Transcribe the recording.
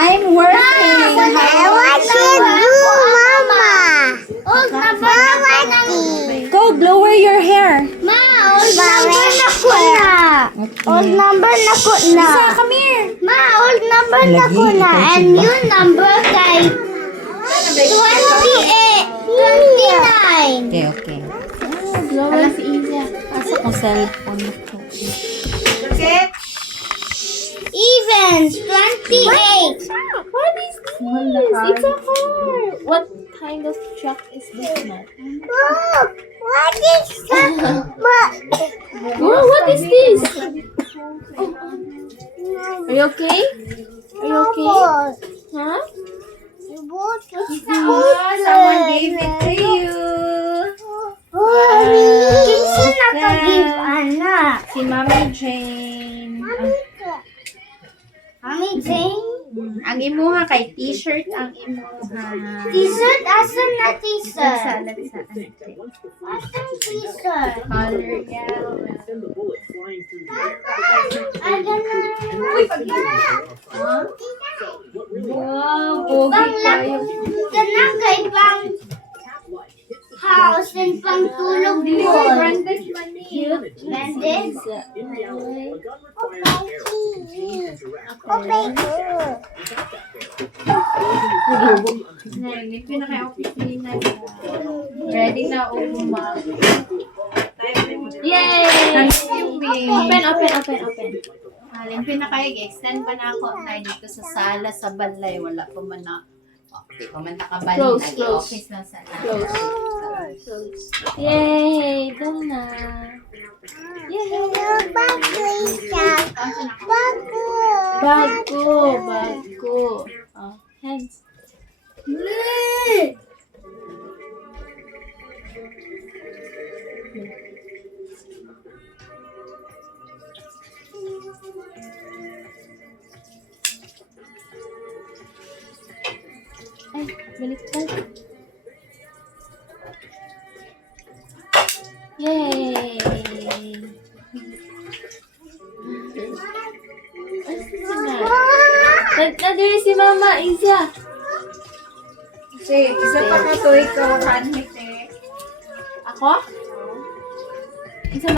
I'm working. What you do, Mama? Old number na ko. Go blow away your hair. Ma, old number na ko na. Old number na ko na. Isa, come here. Ma, old number na ko na. And new number kay 28, 29. Okay, okay. Blow Wala si Isa. Pasok mo cellphone ko. Evens, 28. What is this? It's a heart. What kind of truck is this, man? Look, what is that? Whoa, what is this? Are you okay? Are you okay? Huh? Someone gave it to you. Kinsa naka-give, anak? Si Mami Jane. Mami Jane? Ang imuha kay t-shirt ang imuha. T-shirt? Asan na t-shirt? Let's Asan t-shirt? color yellow. Wow, pogi kayo. Kanang kay pang house and pang tulog mo. Branded money. Branded? Ngayon, pinaka-opisina niya. Ready na umuma. Yay! Open, open, open, open. Halin, pinaka-extend pa na ako na dito sa sala sa balay. Wala pa man na. Okay, pa man nakabalay. Close, close. Office lang sa Close. Close. Yay! Done na. Bago, bago. Oh, hands. Ay, baliktad. Yay! Ay, nadiri si Mama, Isa. Sige, isa pa ka to ikaw, kanhit eh. Ako?